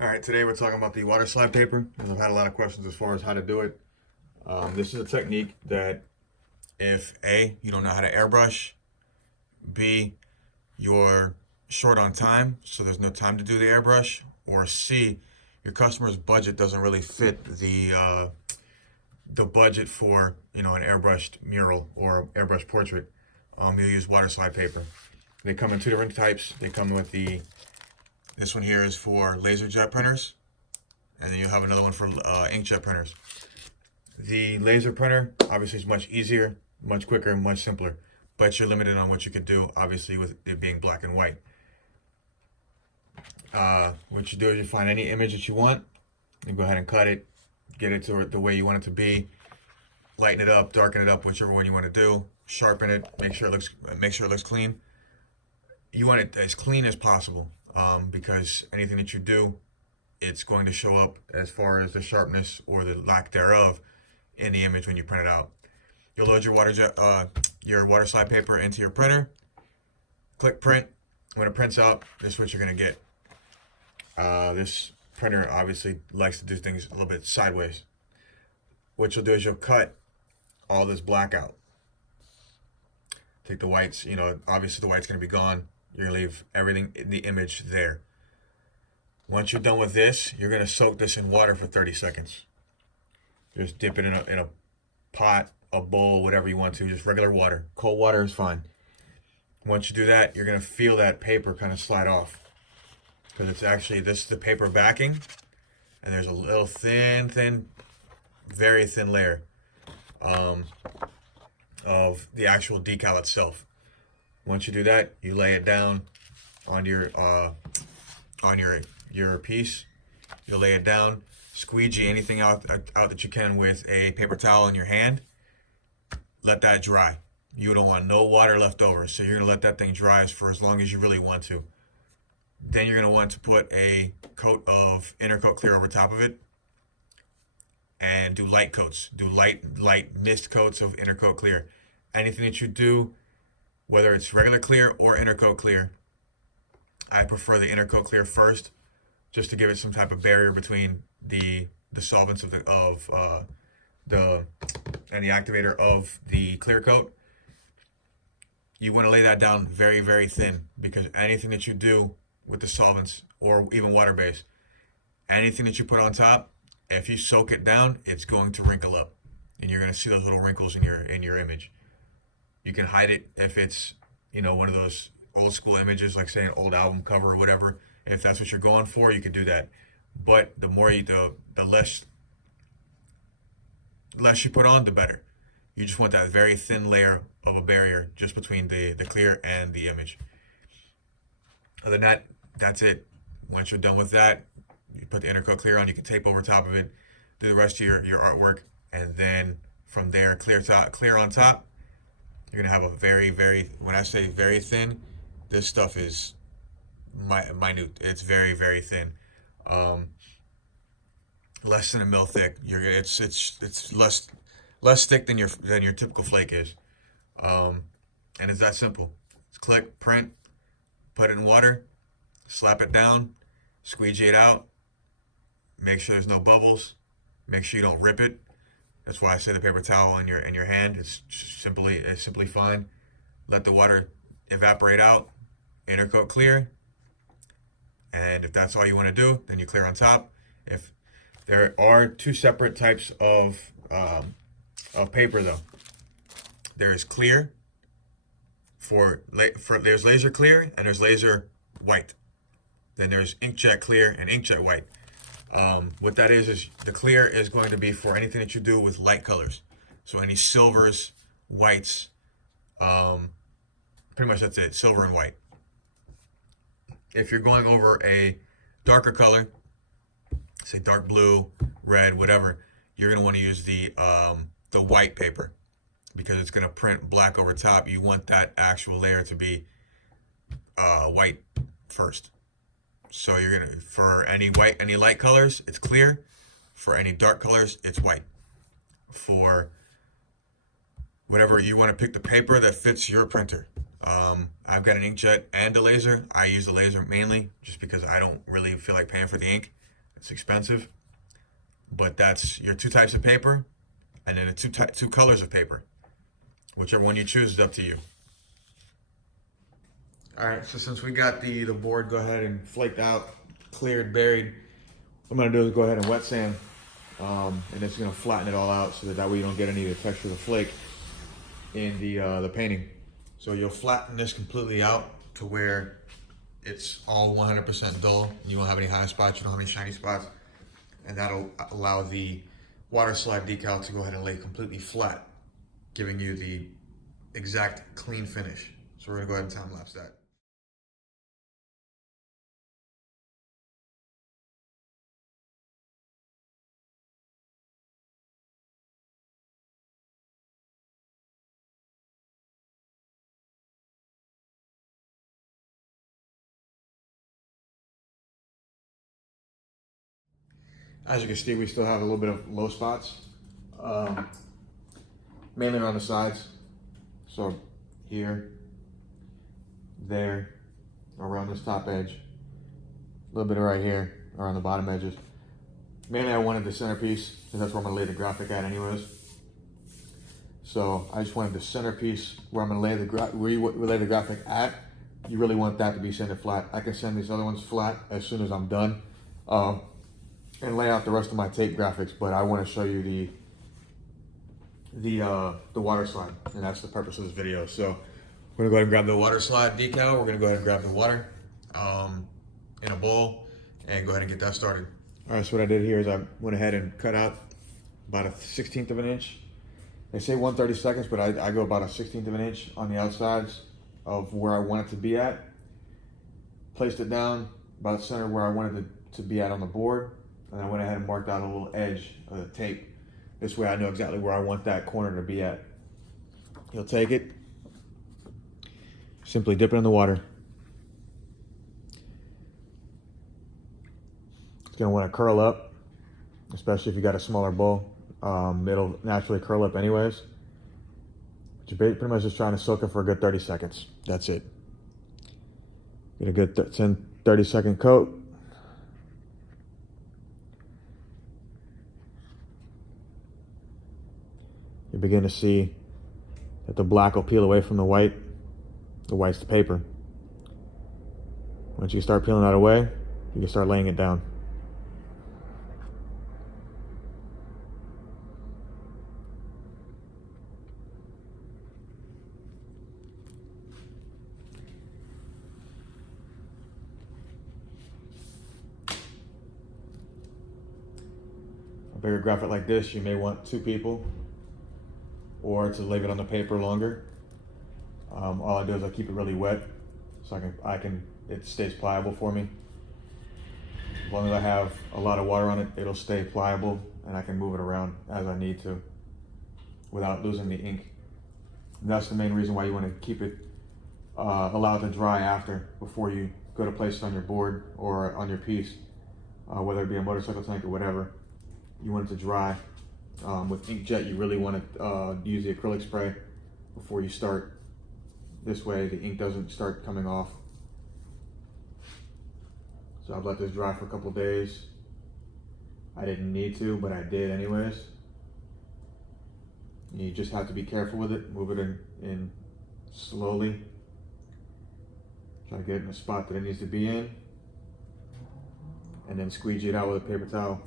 All right, today we're talking about the water slide paper, and I've had a lot of questions as far as how to do it. This is a technique that if A, you don't know how to airbrush, B, you're short on time, so there's no time to do the airbrush, or C, your customer's budget doesn't really fit the budget for an airbrushed mural or airbrushed portrait. You'll use water slide paper. They come in two different types. They come with this one here is for laser jet printers, and then you have another one for inkjet printers. The laser printer obviously is much easier, much quicker, and much simpler, but you're limited on what you could do, obviously, with it being black and white. What you do is you find any image that you want, and go ahead and cut it, get it to the way you want it to be, lighten it up, darken it up, whichever one you want to do, sharpen it, make sure it looks clean. You want it as clean as possible, because anything that you do, it's going to show up as far as the sharpness or the lack thereof in the image when you print it out. You'll load your water slide paper into your printer. Click print. When it prints out, this is what you're gonna get. This printer obviously likes to do things a little bit sideways. What you'll do is you'll cut all this black out. Take the whites. Obviously the white's gonna be gone. You're gonna leave everything in the image there. Once you're done with this, you're gonna soak this in water for 30 seconds. Just dip it in a pot, a bowl, whatever you want to, just regular water. Cold water is fine. Once you do that, you're gonna feel that paper kind of slide off, because it's actually, this is the paper backing, and there's a little thin, very thin layer of the actual decal itself. Once you do that, you lay it down on your piece. You'll lay it down, squeegee anything out that you can with a paper towel in your hand. Let that dry. You don't want no water left over, so you're gonna let that thing dry for as long as you really want to. Then you're gonna want to put a coat of Intercoat Clear over top of it, and do light coats. Do light mist coats of Intercoat Clear. Anything that you do, whether it's regular clear or Intercoat Clear, I prefer the Intercoat Clear first, just to give it some type of barrier between the solvents of the activator of the clear coat. You want to lay that down very, very thin, because anything that you do with the solvents or even water based, anything that you put on top, if you soak it down, it's going to wrinkle up, and you're going to see those little wrinkles in your image. You can hide it if it's one of those old school images, like say an old album cover or whatever. If that's what you're going for, you can do that. But the less you put on, the better. You just want that very thin layer of a barrier just between the clear and the image. Other than that, that's it. Once you're done with that, you put the Intercoat Clear on. You can tape over top of it, do the rest of your artwork, and then from there, clear on top. You're gonna have a very, very, when I say very thin, this stuff is minute. It's very, very thin. Less than a mil thick. It's less thick than your typical flake is. And it's that simple. It's click, print, put it in water, slap it down, squeegee it out, make sure there's no bubbles, make sure you don't rip it. That's why I say the paper towel in your hand. It's simply fine. Let the water evaporate out, Intercoat Clear, and if that's all you want to do, then you clear on top. If there are two separate types of paper though. There is clear there's laser clear and there's laser white. Then there's inkjet clear and inkjet white. What that is the clear is going to be for anything that you do with light colors. So any silvers, whites, pretty much that's it, silver and white. If you're going over a darker color, say dark blue, red, whatever, you're gonna want to use the white paper, because it's gonna print black over top. You want that actual layer to be white first. So you're gonna, for any light colors, it's clear. For any dark colors, it's white. For whatever you want to pick the paper that fits your printer. I've got an inkjet and a laser. I use the laser mainly just because I don't really feel like paying for the ink. It's expensive, but that's your two types of paper, and then the two colors of paper. Whichever one you choose is up to you. All right, so since we got the board go ahead and flaked out, cleared, buried, what I'm gonna do is go ahead and wet sand, and it's gonna flatten it all out so that way you don't get any of the texture of the flake in the painting. So you'll flatten this completely out to where it's all 100% dull. You won't have any high spots, you don't have any shiny spots, and that'll allow the water slide decal to go ahead and lay completely flat, giving you the exact clean finish. So we're gonna go ahead and time lapse that. As you can see, we still have a little bit of low spots, mainly on the sides. So here, there, around this top edge, a little bit right here, around the bottom edges. Mainly I wanted the centerpiece, because that's where I'm gonna lay the graphic at anyways. So I just wanted the centerpiece where I'm gonna lay the graphic at. You really want that to be centered flat. I can send these other ones flat as soon as I'm done. And lay out the rest of my tape graphics, but I want to show you the water slide, and that's the purpose of this video. So we're gonna go ahead and grab the water slide decal. We're gonna go ahead and grab the water in a bowl and go ahead and get that started. All right, so what I did here is I went ahead and cut out about a 1/16 of an inch. They say 1/32, but I go about a 1/16 of an inch on the outsides of where I want it to be at. Placed it down about the center where I wanted it to be at on the board. And I went ahead and marked out a little edge of the tape. This way I know exactly where I want that corner to be at. You'll take it, simply dip it in the water. It's gonna wanna curl up, especially if you got a smaller bowl. It'll naturally curl up anyways. But you're pretty much just trying to soak it for a good 30 seconds. That's it. Get a good 30-second coat. You begin to see that the black will peel away from the white. The white's the paper. Once you start peeling that away, you can start laying it down. A bigger graphic like this, you may want 2 people, or to leave it on the paper longer. All I do is I keep it really wet, so it stays pliable for me. As long as I have a lot of water on it, it'll stay pliable, and I can move it around as I need to, without losing the ink. And that's the main reason why you want to keep it, allow it to dry before you go to place it on your board or on your piece, whether it be a motorcycle tank or whatever. You want it to dry. With inkjet, you really want to use the acrylic spray before you start. This way the ink doesn't start coming off. So I've let this dry for a couple days. I didn't need to, but I did anyways. You just have to be careful with it. Move it in slowly. Try to get it in a spot that it needs to be in. And then squeegee it out with a paper towel.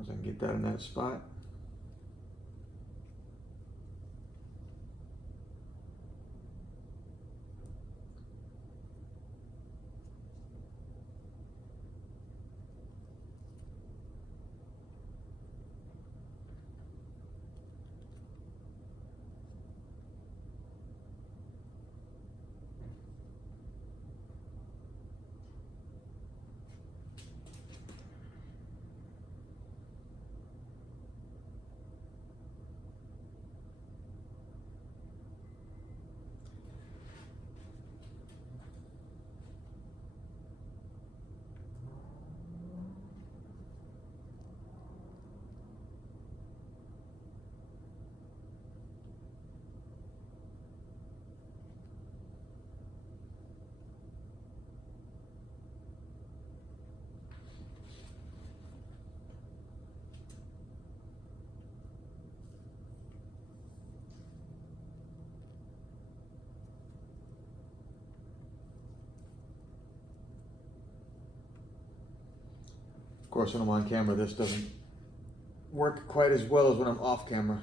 As I can get that in that spot. course, when I'm on camera, this doesn't work quite as well as when I'm off camera.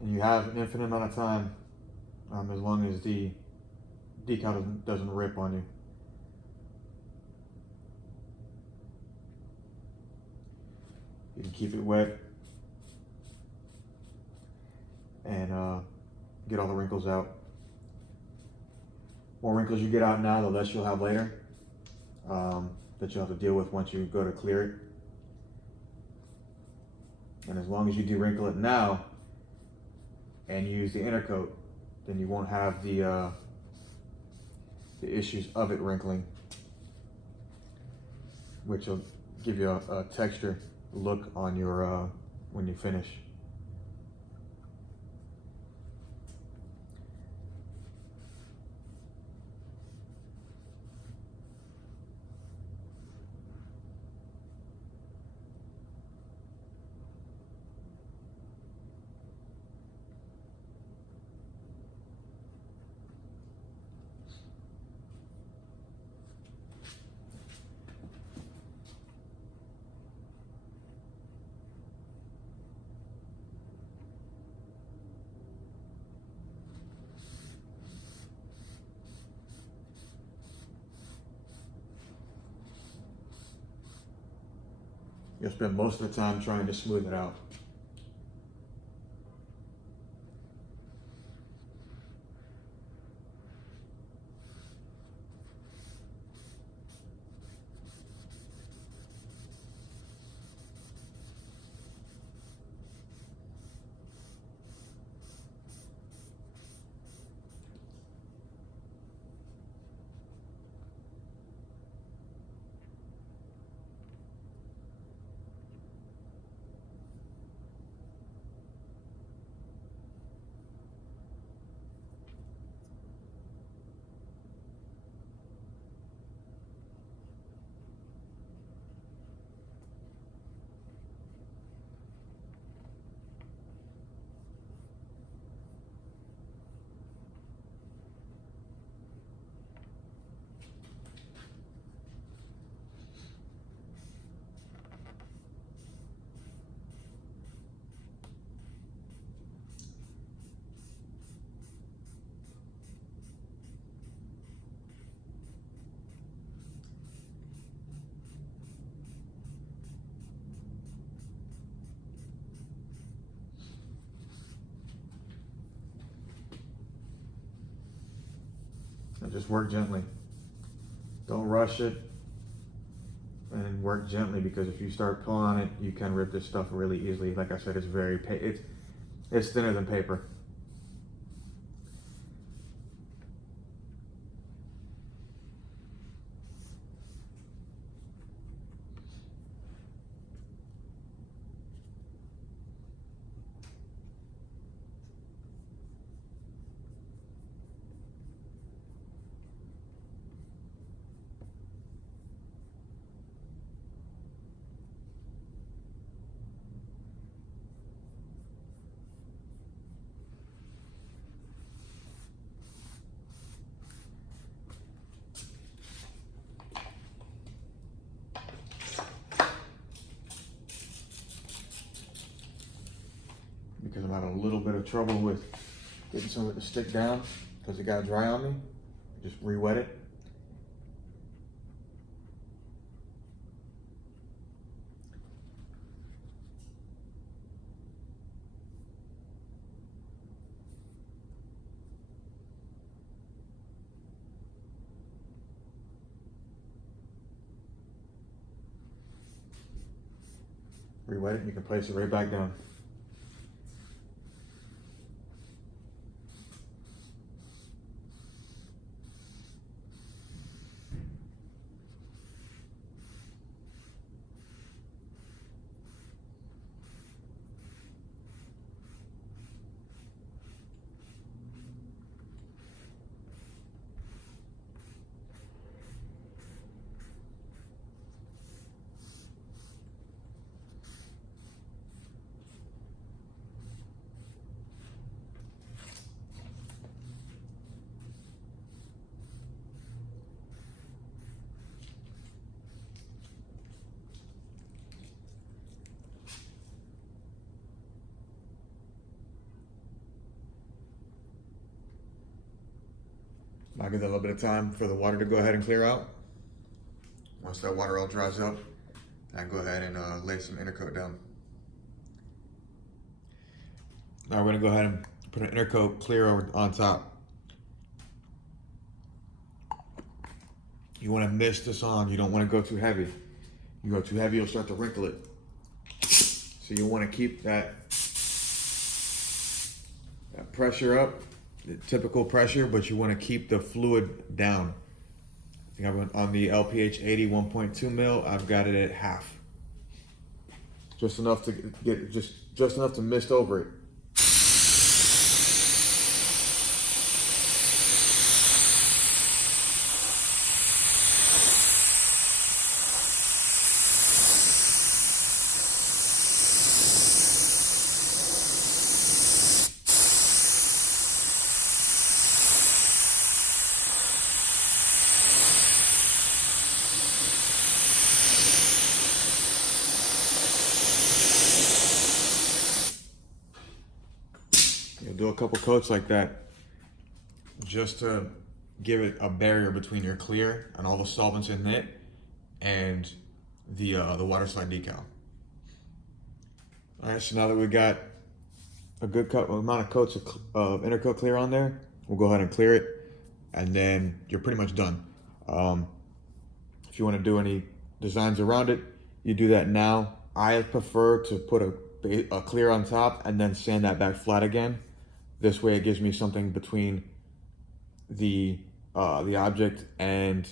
And you have an infinite amount of time, as long as the decal doesn't rip on you. You can keep it wet and get all the wrinkles out. More wrinkles you get out now, the less you'll have later, that you'll have to deal with once you go to clear it. And as long as you de-wrinkle it now and use the inner coat, then you won't have the issues of it wrinkling, which will give you a texture look on your when you finish. You'll spend most of the time trying to smooth it out. And just work gently. Don't rush it, and work gently, because if you start pulling on it, you can rip this stuff really easily. Like I said, it's it's thinner than paper. Because I'm having a little bit of trouble with getting some of it to stick down because it got dry on me. Just re-wet it. Re-wet it and you can place it right back down. I'll give that a little bit of time for the water to go ahead and clear out. Once that water all dries up, I go ahead and lay some intercoat down. Now we're gonna go ahead and put an intercoat clear on top. You wanna mist this on, you don't wanna go too heavy. You go too heavy, you'll start to wrinkle it. So you wanna keep that pressure up, the typical pressure, but you wanna keep the fluid down. I think I went on the LPH 80 1.2 mil, I've got it at half. Just enough to get, just enough to mist over it. You'll do a couple coats like that just to give it a barrier between your clear and all the solvents in it and the water slide decal. All right, so now that we got a good amount of coats of intercoat clear on there, we'll go ahead and clear it, and then you're pretty much done. If you want to do any designs around it, you do that now. I prefer to put a clear on top and then sand that back flat again. This way it gives me something between the object and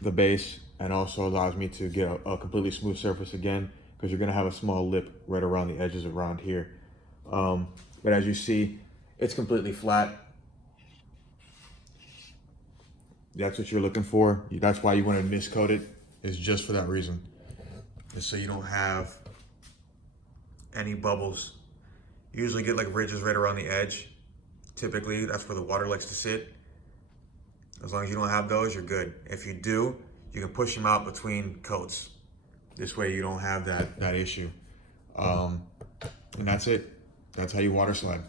the base, and also allows me to get a completely smooth surface again, because you're gonna have a small lip right around the edges around here. But as you see, it's completely flat. That's what you're looking for. That's why you want to mist coat it, is just for that reason. Is so you don't have any bubbles. You usually get like ridges right around the edge. Typically, that's where the water likes to sit. As long as you don't have those, you're good. If you do, you can push them out between coats. This way you don't have that issue. And that's it. That's how you water slide.